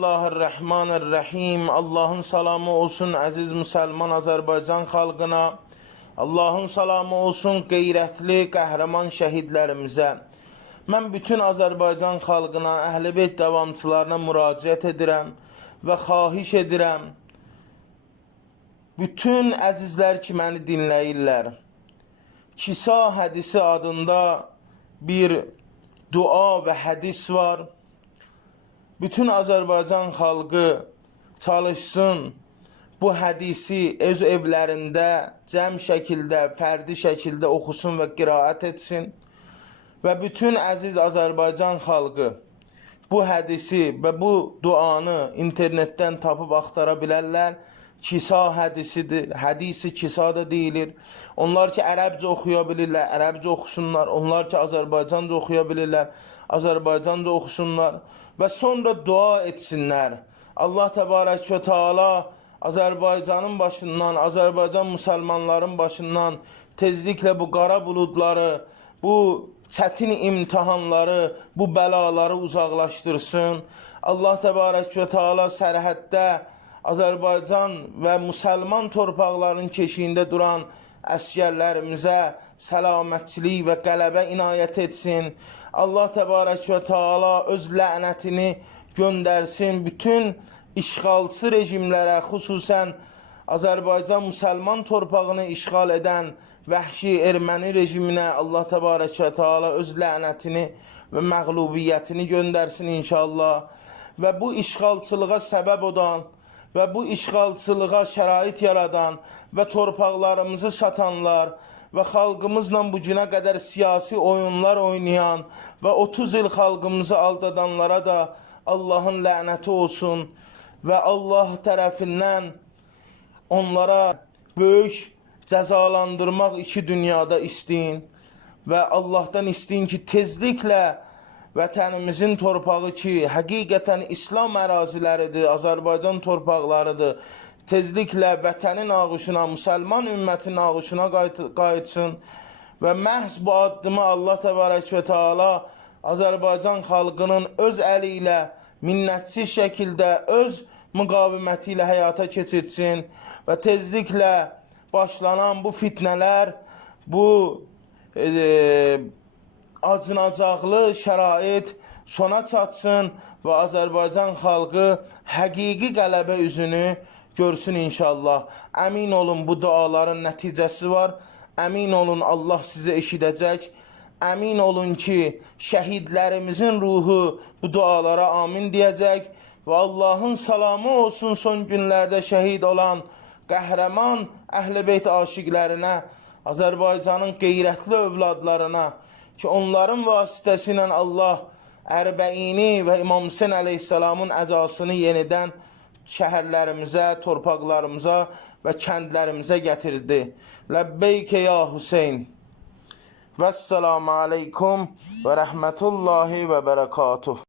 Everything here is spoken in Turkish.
Bismillahirrahmanirrahim. Allah'ın salamı olsun aziz Müslüman Azerbaycan xalqına. Allah'ın salamı olsun qeyrətli, qəhrəman şəhidlərimizə. Mən bütün Azərbaycan xalqına, Əhl-i davamçılarına müraciət edirəm və xahiş edirəm. Bütün əzizlər ki məni dinləyirlər. Kisa hədisi adında bir dua və hədis var. Bütün Azərbaycan xalqı çalışsın bu hədisi öz evlərində cəm şəkildə, fərdi şəkildə oxusun və qiraət etsin və bütün əziz Azərbaycan xalqı bu hədisi və bu duanı internetdən tapıb axtara. Kisa hədisidir, hədisi kisa da deyilir. Onlar ki ərəbcə oxuya bilirlər, ərəbcə oxusunlar. Onlar ki Azərbaycanca oxuya bilirlər, Azərbaycanca oxusunlar və sonra dua etsinlər. Allah təbarək və Teala Azərbaycanın başından, Azərbaycan müsəlmanların başından tezliklə bu qara buludları, bu çətin imtahanları, bu bəlaları uzaqlaşdırsın. Allah təbarək və Teala sərhəddə Azərbaycan və müsəlman torpaqların keşiyində duran əskərlərimizə səlamətçilik və qələbə inayət etsin. Allah təbarək və Teala öz lənətini göndərsin bütün işğalçı rejimlərə, xüsusən Azərbaycan müsəlman torpağını işğal edən vəhşi erməni rejiminə Allah təbarək və Teala öz lənətini və məğlubiyyətini göndərsin inşallah. Və bu işğalçılığa səbəb olan və bu işğalçılığa şərait yaradan və torpaqlarımızı satanlar və xalqımızla bu günə qədər siyasi oyunlar oynayan və 30 il xalqımızı aldadanlara da Allahın lənəti olsun və Allah tərəfindən onlara böyük cəzalandırmaq iki dünyada isteyin və Allahdan isteyin ki tezliklə vətənimizin torpağı ki həqiqətən İslam əraziləridir, Azərbaycan torpaqlarıdır. Tezliklə vətənin ağuşuna, müsəlman ümmətinin ağuşuna qayıt- qayıtsın və məhz bu addımı Allah təbarək və Teala Azərbaycan xalqının öz əli ilə minnətsiz şəkildə öz müqaviməti ilə həyata keçirsin və tezliklə başlanan bu fitnələr, bu e, acınacaqlı şərait sona çatsın və Azərbaycan xalqı həqiqi qələbə üzünü görsün inşallah. Əmin olun bu duaların nəticəsi var. Əmin olun Allah sizi eşidəcək. Əmin olun ki, şəhidlərimizin ruhu bu dualara amin deyəcək və Allahın salamı olsun son günlərdə şəhid olan qəhrəman Əhl-i Beyt aşiqlərinə, Azərbaycanın qeyrətli övladlarına ki, onların vasitəsilə Allah Ərbəini və İmam Hüseyn əleyhissalamın əzasını yenidən şəhərlərimizə, torpaqlarımıza və kəndlərimizə gətirdi. Ləbbeykə ya Hüseyn. Vəssalamu aleykum və rəhmətullahi və bərəkatuh.